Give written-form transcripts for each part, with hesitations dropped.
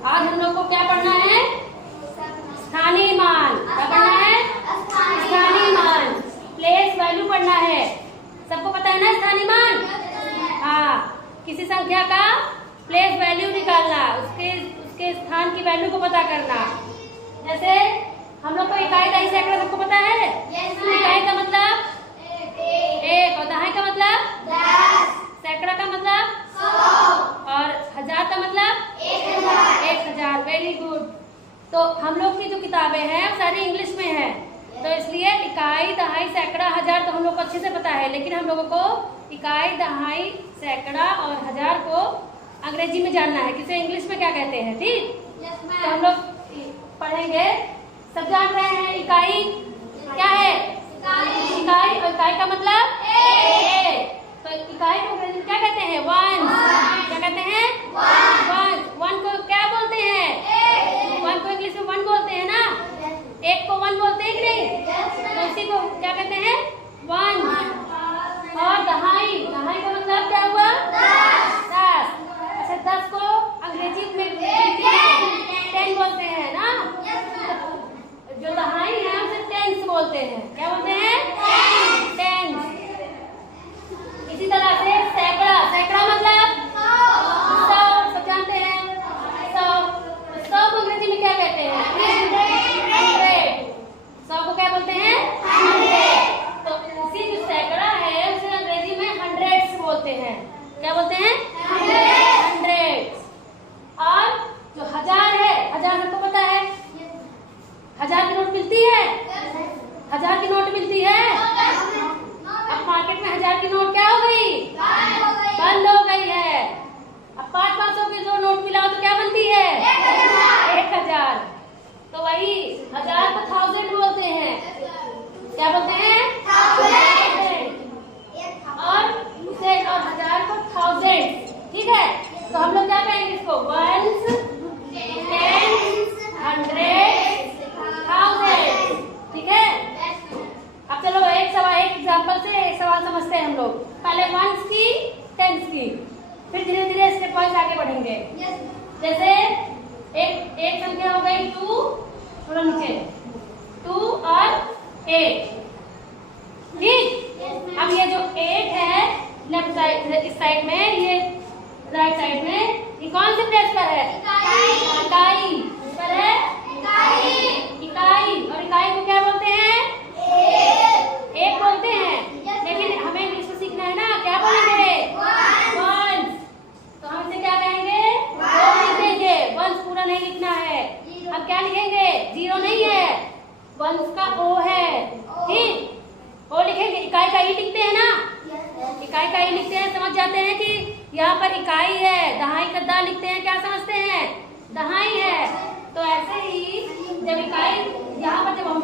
आज हम लोग को क्या पढ़ना है? स्थानीय मान। क्या पढ़ना है? स्थानीय मान। प्लेस वैल्यू पढ़ना है। सबको पता है ना स्थानीय मान? हाँ, किसी संख्या का प्लेस वैल्यू निकालना, उसके स्थान की वैल्यू को पता करना। जैसे हम लोग को इकाई, दहाई, सैकड़ा सबको पता है? इकाई का मतलब 1 और दहाई का मतलब 10, सैकड़ा का मतलब 100 और 1000 का मतलब 1000। Very good. तो हम लोग की जो किताबें हैं सारी इंग्लिश में है, तो इसलिए इकाई, दहाई, सैकड़ा, 1000 तो हम लोग को अच्छे से पता है, लेकिन हम लोगों को इकाई, दहाई, सैकड़ा और 1000 को अंग्रेजी में जानना है, किसे इंग्लिश में क्या कहते हैं। ठीक, तो हम लोग पढ़ेंगे। सब जान रहे हैं इकाई क्या है? इकाई, और इकाई का मतलब 1। तो इकाई को अंग्रेजी में क्या कहते हैं? 1। क्या कहते हैं? 1 को क्या बोलते हैं? 1 को इंग्लिश में 1 बोलते हैं ना। 1 को 1 बोलते हैं कि नहीं? तो इसी को क्या कहते हैं? 1। और दहाई, दहाई का मतलब क्या हुआ? 10। अच्छा, 10 को अंग्रेजी में 10 बोलते हैं ना। जो दहाई है उसे टेंस बोलते हैं। क्या बोलते हैं? टेंस। इसी तरह से सैकड़ा, सैकड़ा मतलब 100। सब जानते हैं 100। 100 को अंग्रेजी में क्या कहते हैं? 100। 100 को क्या बोलते हैं? 100। तो इसी जो सैकड़ा है उसे अंग्रेजी में हंड्रेड्स बोलते हैं। क्या बोलते हैं? हंड्रेड्स। और जो 1000 है, 1000 सबको पता है। 1000 की नोट मिलती है? 1000 की नोट मिलती है। अब मार्केट में 1000 की नोट क्या हो गई? बंद हो गई है। अब 500 की जो नोट मिला तो क्या बनती है? 1000। तो वही 1000 को 1000 बोलते हैं। क्या बोलते हैं? 1000। और उसे और 1000 को 1000। ठीक है, तो हम लोग क्या कहेंगे इसको? 1s, 10s, 100s, 1000। ठीक है। अब चलो एक एग्जाम्पल से एक सवाल समझते हैं हम लोग। पहले 1s की, 10s की, फिर धीरे धीरे स्टेप वाइज आगे बढ़ेंगे। जैसे एक संख्या हो गई 2, थोड़ा नीचे 2 और 8। ठीक। अब ये जो 8 है लेफ्ट साइड, इस साइड में, ये राइट साइड में, ये कौन से प्लेस पर है? इकाई पर है। इकाई। और इकाई को क्या बोलते हैं? 1 बोलते हैं। लेकिन हमें इंग्लिश में सीखना है ना, क्या बोलेंगे? 1। तो हम इसे क्या कहेंगे? 1 लिखेंगे। 1 पूरा नहीं लिखना है। अब क्या लिखेंगे? 0 नहीं है, 1 का O है। ठीक, O लिखेंगे। इकाई का ई लिखते हैं ना, इकाई का ई लिखते हैं, समझ जाते हैं कि यहाँ पर इकाई है। दहाई का दा लिखते हैं, क्या समझते हैं? दहाई है। तो ऐसे ही जब इकाई यहाँ पर जब हम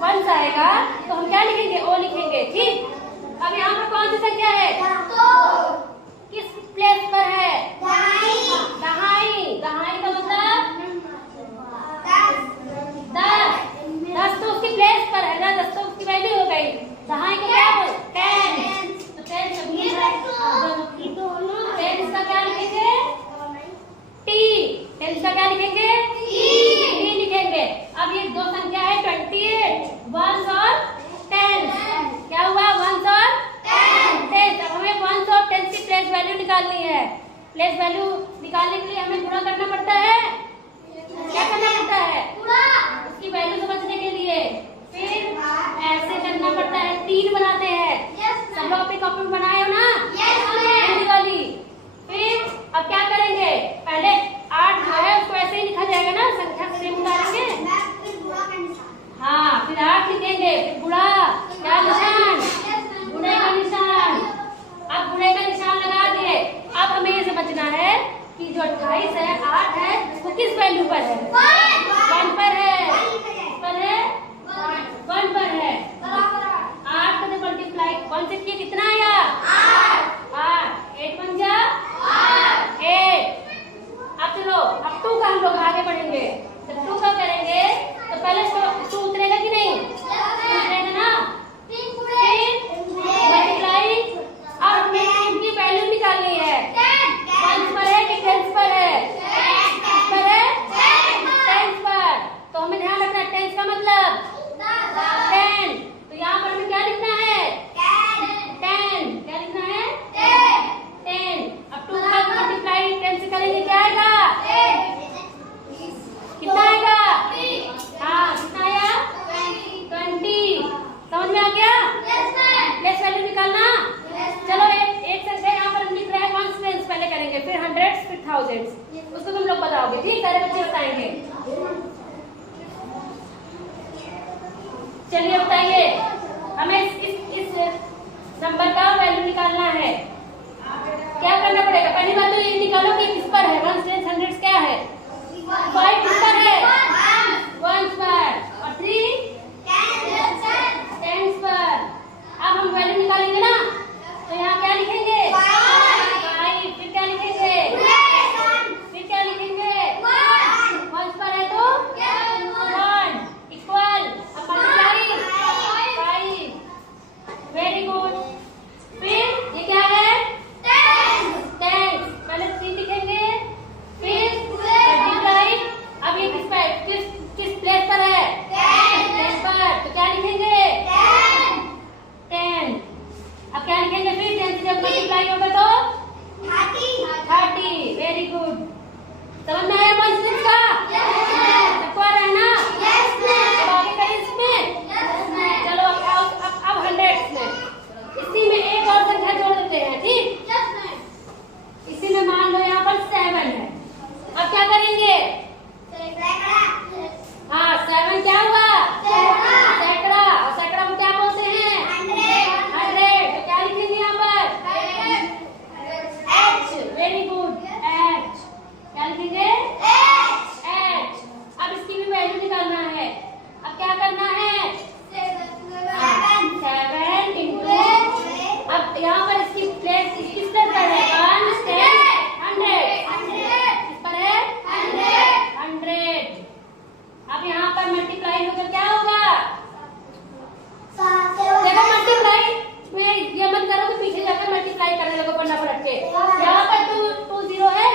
1 आएगा तो हम क्या लिखेंगे? O लिखेंगे। ठीक। अब यहाँ पर कौन सी संख्या है? किस प्लेस पर है? दहाई। दहाई का मतलब 10 तो उसकी प्लेस पर है ना, 10 तो उसकी वैल्यू हो गई। दहाई को क्या बोल? 10। तो 10 का क्या लिखेंगे? T। 10 का क्या लिखेंगे? T लिखेंगे। अब ये दो संख्या है 28, 1 और 10। क्या हुआ? 1 और 10। अब हमें 1 और 10 की प्लेस वैल्यू निकालनी है। प्लेस वैल्यू निकालने के लिए हमें गुणा करना पड़ता है। क्या करना पड़ता है? उसकी वैल्यू समझने के लिए फिर ऐसे करना पड़ता है। 3 बनाते हैं। सब लोग अपनी कॉपी में बनाए हो ना? हिंदी वाली। फिर अब क्या करेंगे? पहले 8 जो है उसको ऐसे ही लिखा जाएगा ना, संख्या से उतारेंगे। हाँ, फिर 8 लिखेंगे, फिर गुणा, क्या निशान? गुणे का निशान। अब गुणे का निशान लगा दिए। अब हमें ये समझना है कि जो 28 है, 8 है, वो किस वैल्यू पर है? 1 पर है। पर है 1 पर है। 8 को जब मल्टीप्लाई 1 से किए कितना आया? 8। 8 1 जा 8। अब चलो, अब 2 का हम लोग आगे बढ़ेंगे। जब 2 का करेंगे तो पहले 2 उतरेगा कि नहीं? उतरेगा ना। फिर मल्टीप्लाई, और हमें इनकी वैल्यू निकालनी है। 1 पर है कि 10 पर है? पर है उसको तुम लोग बताओगे, ठीक? सारे बच्चे बताएंगे। चलिए बताइए, हमें इस नंबर का वैल्यू निकालना है। क्या करना पड़ेगा? पहली बात तो ये निकालो कि किस पर है। 1 से 100 क्या है? 5 किस पर है? 1 पर। और 3 10 पर। अब हम वैल्यू निकालेंगे ना, तो यहाँ क्या लिखेंगे? 5। फिर क्या लिखेंगे? फिर क्या लिखेंगे? 1 पर है तो 1 इक्वल, अब मल्टीप्लाई 5। Very good. फिर ये क्या है? 10। पहले 3 लिखेंगे, फिर मल्टीप्लाई। अब ये किस प्लेस पर है? 10 पर, तो क्या लिखेंगे? 10। अब क्या लिखेंगे? फिर 10 से जब मल्टीप्लाई होगा तो 30। Very good. समझ में आया कॉन्सेप्ट का? सबको आ रहा है ना? अब आगे करें इसमें। चलो अब 100 में इसी में एक और संख्या जोड़ देते हैं, ठीक? इसी में मान लो यहाँ पर 7 है। अब क्या करेंगे? हाँ, 7 क्या हुआ? सैकड़ा। और सैकड़ा को क्या बोलते हैं? 100। तो क्या लिखेंगे यहाँ पर? H। Very good, H। क्या लिखेंगे? H। अब इसकी भी वैल्यू निकालना है। अब क्या करना है? 7 इंटू, अब यहाँ पर इसकी प्लेस किस प्लेस पर है? 1 10 100 किस पर है? 100। अब यहाँ पर मल्टीप्लाई होकर क्या होगा? देखो मल्टीप्लाई में ये मत करो कि पीछे जाकर मल्टीप्लाई करने लगो पन्ना पलट के। यहाँ पर 2 0 है,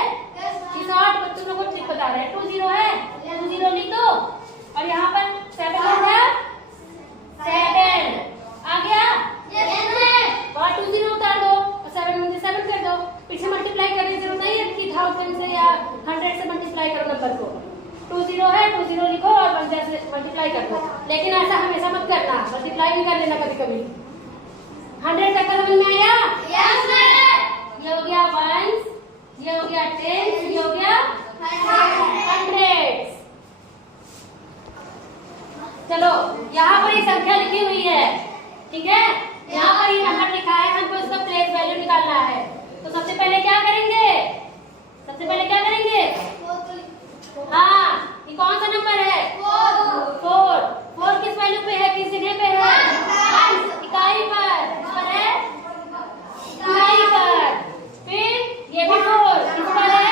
इस 8 बच्चों लोगों को ट्रिक बता रहे हैं। 2 0 है, 2 0 लिख दो। और यहाँ पर 7 हो गया, 7 आ गया। और 2 0 उतार दो और 7 में 7 कर दो। पीछे मल्टीप्लाई करने की जरूरत नहीं है कि 1000 से या 100 से मल्टीप्लाई करो नंबर को। 2 0 है, 2 0 लिखो और 1 से मल्टीप्लाई कर दो। लेकिन ऐसा हमेशा मत करना, मल्टीप्लाई भी कर लेना कभी कभी। 100 तक का समझ में आया? ये हो गया 1, ये हो गया 10, ये हो गया 100। चलो यहाँ पर ये संख्या लिखी हुई है, ठीक है? यहाँ पर ये नंबर लिखा है, हमको इसका प्लेस वैल्यू निकालना है। तो सबसे पहले क्या करेंगे? हाँ, ये कौन सा नंबर है? 4 किस वैल्यू पे है? किस जगह पे है? इकाई पर। किस पर है? इकाई पर। फिर ये भी 4 किस पर है?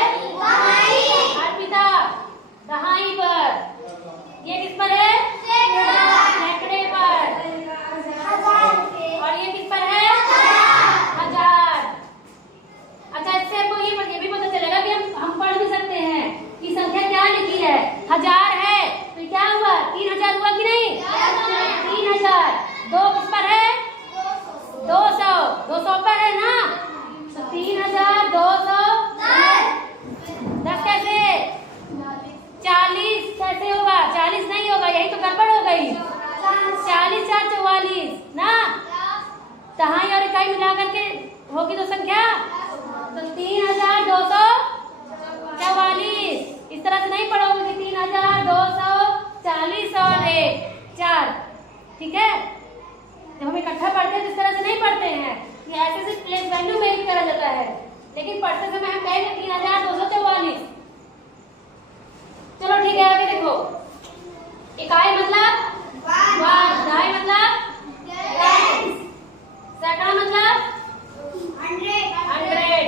अर्पिता दहाई पर। ये किस पर है? सैकड़े पर। और ये किस पर है? 1000। अच्छा, इससे हमको ये भी पता चलेगा कि हम पढ़ भी सकते हैं कि संख्या क्या लिखी है। 1000 है तो क्या हुआ? 3000 हुआ कि नहीं? 3000। 2 किस पर है? 200 पर है ना? तो 3200 10 कैसे? 40 कैसे होगा? 40 नहीं होगा, यही तो गड़बड़ हो गई। 40 4 44 ना? दहाई और इकाई मिला करके होगी तो संख्या, तो 3244। इस तरह से नहीं पढ़ोगे कि 3240 और 4, ठीक है? जब हम इकट्ठा पढ़ते हैं तो इस तरह से नहीं पढ़ते हैं, ये ऐसे से प्लेस वैल्यू में ही करा जाता है। लेकिन पढ़ते समय हम कहेंगे 3244। चलो ठीक है, आगे देखो। इकाई मतलब 1, दहाई मतलब 10, सैकड़ा मतलब 100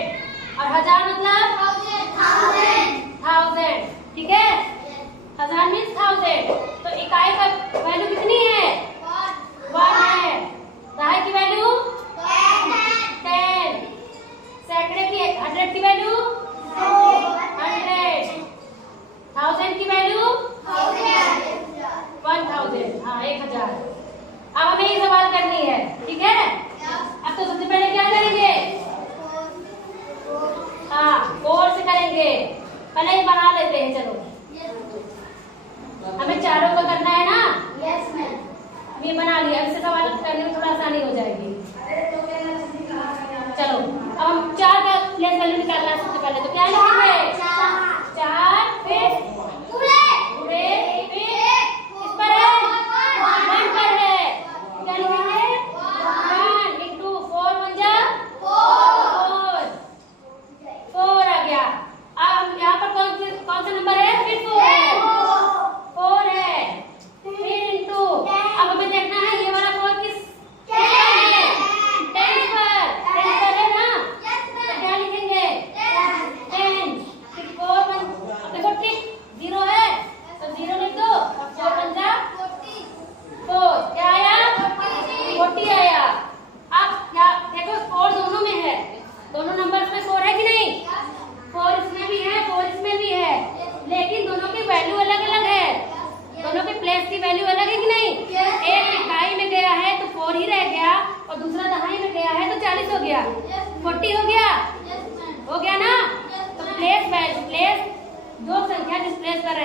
और 1000 मतलब 1000, ठीक है? 1000 मीन्स 1000। तो इकाई का वैल्यू कितनी है? 1 है। दहाई की वैल्यू 10, सैकड़े की 100 की वैल्यू 100, 1000 की वैल्यू 1000। हाँ, 1000। अब हमें ये सवाल करनी है, ठीक है? अब तो सबसे पहले क्या करेंगे? हाँ, 4 से करेंगे। पहले ही बना लेते हैं। चलो, हमें चारों को करना है ना? Yes ma'am. ये बना लिया, इससे सवाल करने में थोड़ा आसानी हो जाएगी। चलो, अब हम 4 का प्लेस वैल्यू निकालना है सबसे पहले। तो क्या लिखेंगे?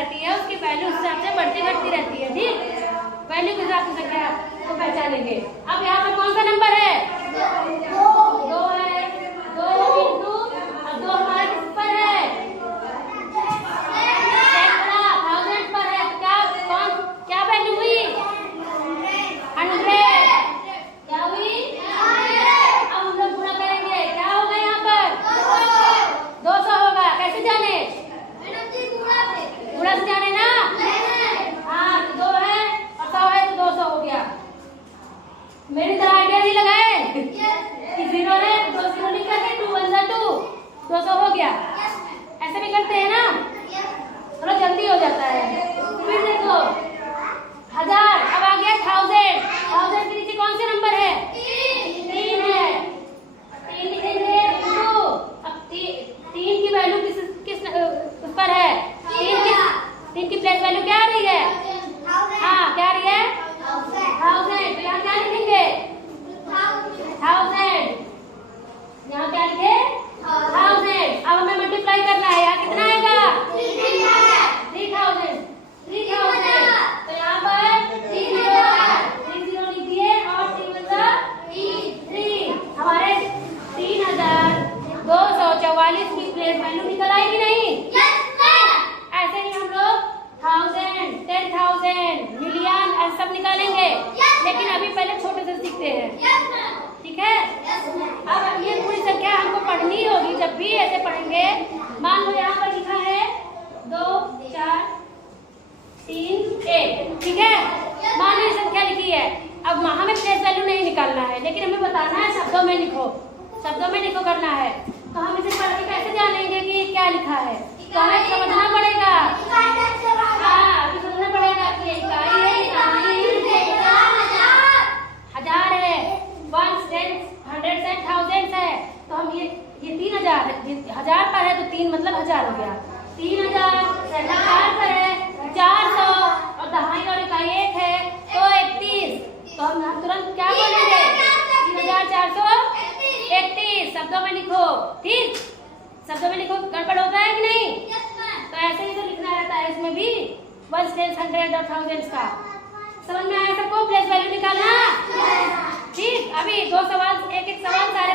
रहती है उसकी वैल्यू उस हिसाब से बढ़ती घटती रहती है। ठीक, वैल्यू के हिसाब से संख्या को पहचानेंगे। अब यहाँ पर कौन सा नंबर है? 2 है। 2 इंटू अब 2 हमारा किस पर है? सैकड़ा, 1000 पर है। क्या वैल्यू हुई? 100। क्या हुई? अब हम लोग गुणा करेंगे। क्या होगा यहाँ पर? 200 होगा। कैसे जाने? गुणा से जाने ना। हाँ, तो 2 है और 100 है तो 200 हो गया। मेरी तरह आइडिया नहीं लगाए कि 0 है तो 2 0 लिख करके 2 1 जा 2, 200 हो गया। ऐसे भी करते हैं ना, थोड़ा जल्दी हो जाता है। फिर देखो 1000, अब आ गया 1000। 1000 के नीचे कौन से नंबर है? 3 है। 3 लिखेंगे इंटू अब 3 की वैल्यू किस उस पर है? 3 की प्लेस वैल्यू क्या आ रही है? हाँ, क्या आ रही है? 1000। तो यहाँ क्या लिखेंगे? 1000। यहाँ क्या लिखे? 1000। अब हमें मल्टीप्लाई करना है। यहाँ कितना आएगा? 3000। तो यहाँ पर 30 लिख दिए और 3 हमारे 3244 की प्लेस वैल्यू निकल आएगी नहीं? ऐसे ही हम लोग 1000, 10,000, मिलियन ऐसे सब निकालेंगे। लेकिन अभी पहले छोटे से सीखते हैं। ठीक है, अब ये पूरी संख्या हमको पढ़नी होगी। जब भी ऐसे पढ़ेंगे, मान लो यहाँ पर लिखा है 2 4 3 1। ठीक है, मान लो ये संख्या लिखी है। अब हमें प्लेस वैल्यू नहीं निकालना है, लेकिन हमें बताना है शब्दों में लिखो। शब्दों में लिखो करना है। तो हम इसे पढ़ के कैसे जानेंगे कि क्या लिखा है? तो हमें समझना पड़ेगा। हाँ, अभी समझना पड़ेगा कि ये इकाई है, हजार है, 1 10 100 से 1000 है। तो हम ये 3000 है। 1000 पर है तो 3 मतलब 1000 हो गया। 3000 4 पर है 400 और दहाई और इकाई 1 है तो 31। तो हम तुरंत क्या बोलेंगे? 3431। शब्दों में लिखो। ठीक, शब्दों में लिखो। गड़बड़ होता है कि नहीं? तो ऐसे ही तो लिखना रहता है इसमें भी 1 10 100 और 1000 का। समझ में आया सबको? प्लेस वैल्यू निकालना। ठीक, अभी 2 सवाल, एक सवाल सारे